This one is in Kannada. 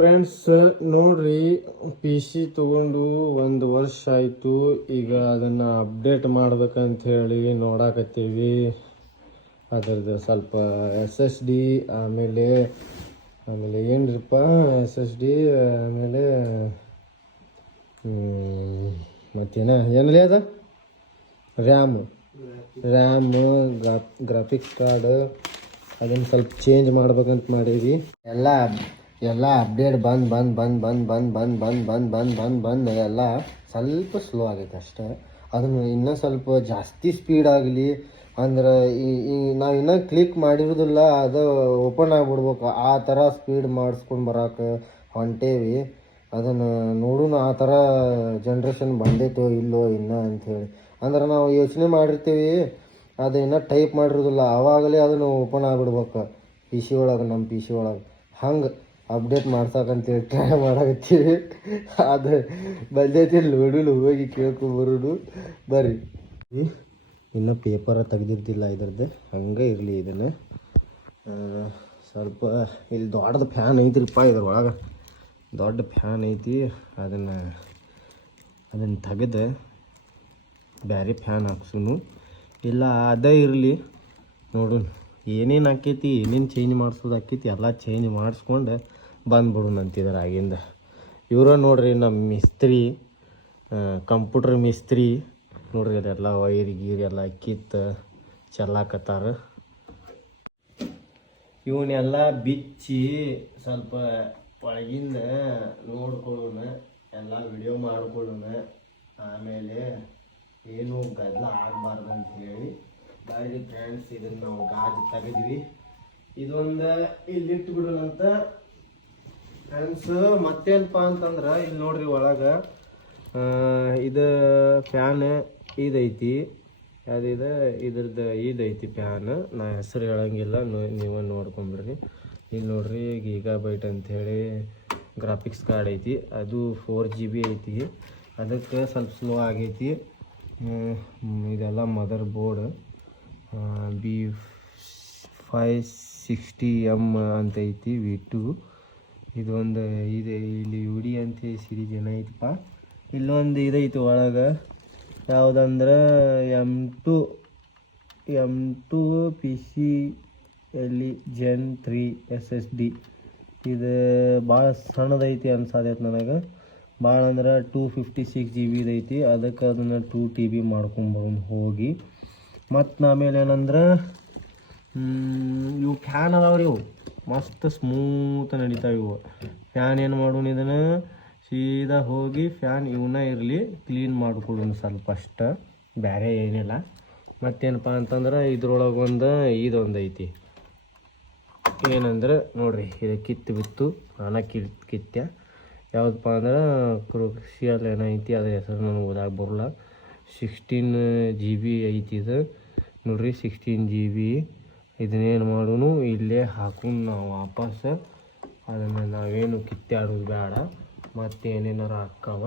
ಫ್ರೆಂಡ್ಸ್, ನೋಡ್ರಿ ಪಿ ಸಿ ತಗೊಂಡು ಒಂದು ವರ್ಷ ಆಯಿತು. ಈಗ ಅದನ್ನು ಅಪ್ಡೇಟ್ ಮಾಡ್ಬೇಕಂತ ಹೇಳಿ ನೋಡಾಕತ್ತೀವಿ. ಅದರದ್ದು ಸ್ವಲ್ಪ ಎಸ್ ಎಸ್ ಡಿ ಆಮೇಲೆ ಆಮೇಲೆ ಏನ್ರಿಪ್ಪ ಎಸ್ ಎಸ್ ಡಿ ಆಮೇಲೆ ಮತ್ತೇನ? ಏನಲ್ಲಿ ಅದ? ರ್ಯಾಮ್ ರ್ಯಾಮ್ ಗ್ರಾಫಿಕ್ಸ್ ಕಾರ್ಡ್ ಅದನ್ನು ಸ್ವಲ್ಪ ಚೇಂಜ್ ಮಾಡ್ಬೇಕಂತ ಮಾಡೀವಿ ಎಲ್ಲ ಎಲ್ಲ ಅಪ್ಡೇಟ್ ಬಂದು ಬಂದು ಬಂದು ಬಂದು ಬಂದು ಬಂದು ಬಂದು ಬಂದು ಬಂದು ಬಂದು ಬಂದು ಎಲ್ಲ ಸ್ವಲ್ಪ ಸ್ಲೋ ಆಗೈತೆ ಅಷ್ಟೇ ಅದನ್ನು ಇನ್ನೂ ಸ್ವಲ್ಪ ಜಾಸ್ತಿ ಸ್ಪೀಡ್ ಆಗಲಿ ಅಂದ್ರೆ ಈ ಈ ನಾವು ಇನ್ನೂ ಕ್ಲಿಕ್ ಮಾಡಿರೋದಿಲ್ಲ ಅದು ಓಪನ್ ಆಗಿಬಿಡ್ಬೇಕು ಆ ಥರ ಸ್ಪೀಡ್ ಮಾಡಿಸ್ಕೊಂಡು ಬರೋಕೆ ಹೊಂಟೇವಿ ಅದನ್ನು ನೋಡೋಣ ಆ ಥರ ಜನ್ರೇಷನ್ ಬಂದೈತೋ ಇಲ್ಲೋ ಇನ್ನೂ ಅಂಥೇಳಿ ಅಂದ್ರೆ ನಾವು ಯೋಚನೆ ಮಾಡಿರ್ತೀವಿ ಅದು ಇನ್ನೂ ಟೈಪ್ ಮಾಡಿರೋದಿಲ್ಲ ಆವಾಗಲೇ ಅದನ್ನು ಓಪನ್ ಆಗಿಬಿಡ್ಬೇಕು ಪಿ ಸಿ ಒಳಗೆ ನಮ್ಮ ಪಿ ಸಿ ಒಳಗೆ ಹಂಗೆ ಅಪ್ಡೇಟ್ ಮಾಡ್ಸಕ್ಕಂತೇಳಿ ಟ್ರೈ ಮಾಡಕತ್ತೀವಿ. ಅದು ಬಂದೈತಿ ನೋಡಲು ಹೋಗಿ ಕೇಳ್ಕೊಂಬರೋದು. ಬರ್ರಿ. ಇನ್ನೂ ಪೇಪರ ತೆಗೆದಿರ್ತಿಲ್ಲ ಇದ್ರದ್ದು. ಹಂಗೆ ಇರಲಿ ಇದನ್ನು. ಸ್ವಲ್ಪ ಇಲ್ಲಿ ದೊಡ್ಡದು ಫ್ಯಾನ್ ಐತ್ರಿಪ್ಪ ಇದ್ರೊಳಗೆ. ದೊಡ್ಡ ಫ್ಯಾನ್ ಐತಿ. ಅದನ್ನು ಅದನ್ನು ತೆಗೆದು ಬೇರೆ ಫ್ಯಾನ್ ಹಾಕ್ಸುನು. ಇಲ್ಲ, ಅದೇ ಇರಲಿ. ನೋಡೋಣ ಏನೇನು ಆಕೈತಿ, ಏನೇನು ಚೇಂಜ್ ಮಾಡಿಸೋದು ಆಕೈತಿ, ಎಲ್ಲ ಚೇಂಜ್ ಮಾಡಿಸ್ಕೊಂಡು ಬಂದ್ಬಿಡೋಣ ಅಂತಿದ್ದಾರೆ ಆಗಿಂದ ಇವರ ನೋಡ್ರಿ ನಮ್ಮ ಮಿಸ್ತ್ರಿ ಕಂಪ್ಯೂಟ್ರ್ ಮಿಸ್ತ್ರಿ, ನೋಡ್ರಿ ಅದೆಲ್ಲ ವೈರ್ ಗೀರ್ ಎಲ್ಲ ಕಿತ್ತು ಚೆಲ್ಲಾಕತ್ತಾರ. ಇವನ್ನೆಲ್ಲ ಬಿಚ್ಚಿ ಸ್ವಲ್ಪ ಒಳಗಿಂದ ನೋಡ್ಕೊಳ್ಳೋಣ, ಎಲ್ಲ ವಿಡಿಯೋ ಮಾಡ್ಕೊಳ್ಳೋಣ. ಆಮೇಲೆ ಏನು ಗದ್ದಲ ಆಗಬಾರ್ದು ಅಂತ ಹೇಳಿ ಗಾಡಿ ಫ್ರೆಂಡ್ಸ್ ಇದನ್ನು ನಾವು ಗಾಜು ತೆಗೆದ್ವಿ. ಇದೊಂದು ಇಲ್ಲಿಟ್ಟು ಬಿಡೋಣಂತ ಫ್ರೆಂಡ್ಸ್ ಮತ್ತೇನಪ್ಪ ಅಂತಂದ್ರೆ, ಇಲ್ಲಿ ನೋಡ್ರಿ ಒಳಗೆ ಇದು ಫ್ಯಾನ್ ಇದೈತಿ. ಅದಿದೆ ಇದ್ರದ್ದು ಇದೈತಿ ಫ್ಯಾನ್ ನಾ ಹೆಸರು ಹೇಳಂಗಿಲ್ಲ ನೀವೇ ನೋಡ್ಕೊಂಬಿಡ್ರಿ ಇಲ್ಲಿ ನೋಡ್ರಿ ಗೀಗಾ ಬೈಟ್ ಅಂಥೇಳಿ ಗ್ರಾಫಿಕ್ಸ್ ಕಾರ್ಡ್ ಐತಿ. ಅದು ಫೋರ್ ಜಿ ಬಿ ಐತಿ. ಅದಕ್ಕೆ ಸ್ವಲ್ಪ ಸ್ಲೋ ಆಗೈತಿ. ಇದೆಲ್ಲ motherboard B five sixty M ಅಂತೈತಿ ವಿ ಟು ಇದೊಂದು ಇದೆ, ಇಲ್ಲಿ ಯು ಡಿ ಅಂತ ಸಿರೀಸ್ ಐತಪ್ಪ ಇಲ್ಲೊಂದು ಇದೈತಿ ಒಳಗೆ. ಯಾವುದಂದ್ರೆ M two M two P C ಎಲ್ಲಿ gen three S S D ಇದು ಭಾಳ ಸಣ್ಣದೈತಿ ಅನ್ಸಾದೈತೆ ನನಗೆ. ಭಾಳ ಅಂದ್ರೆ two fifty six G B ಐತಿ ಅದಕ್ಕೆ ಅದನ್ನು ಟೂ ಟಿ ಬಿ ಮಾಡ್ಕೊಂಬರೋನು ಹೋಗಿ. ಮತ್ತು ಆಮೇಲೆ ಏನಂದ್ರೆ ಇವು ಫ್ಯಾನ್ ಅದಾವ್ರಿ ಇವು. ಮಸ್ತ್ ಸ್ಮೂತ್ ನಡೀತಾವೆ ಇವು. ಫ್ಯಾನ್ ಏನು ಮಾಡೋಣ ಇದನ್ನು? ಸೀದಾ ಹೋಗಿ ಫ್ಯಾನ್ ಇವನ್ನ ಇರಲಿ, ಕ್ಲೀನ್ ಮಾಡ್ಕೊಳ್ಳೋಣ ಸ್ವಲ್ಪ ಅಷ್ಟ. ಬೇರೆ ಏನಿಲ್ಲ. ಮತ್ತೇನಪ್ಪ ಅಂತಂದ್ರೆ ಇದ್ರೊಳಗೆ ಒಂದು ಇದೊಂದು ಐತಿ. ಏನಂದ್ರೆ ನೋಡ್ರಿ, ಇದು ಕಿತ್ತು ಬಿತ್ತು. ನಾನ ಕಿತ್ ಕಿತ್ಯ ಯಾವುದಪ್ಪ ಅಂದ್ರೆ ಕೃಷಿಯಲ್ಲಿ ಏನೈತಿ ಅದ್ರ ಹೆಸರು ನನಗೆ ಓದಾಗ ಬರಲ್ಲ. ಸಿಕ್ಸ್ಟೀನ್ ಜಿ ಬಿ ಐತಿ ಇದು. ನೋಡ್ರಿ ಸಿಕ್ಸ್ಟೀನ್ ಜಿ ಬಿ ಇದನ್ನೇನು ಮಾಡೋನು? ಇಲ್ಲೇ ಹಾಕೊಂಡು ನಾವು ವಾಪಸ್. ಅದನ್ನು ನಾವೇನು ಕಿತ್ತಾಡೋದು ಬೇಡ ಮತ್ತೇನೇನಾರು ಹಾಕ್ಕಾವ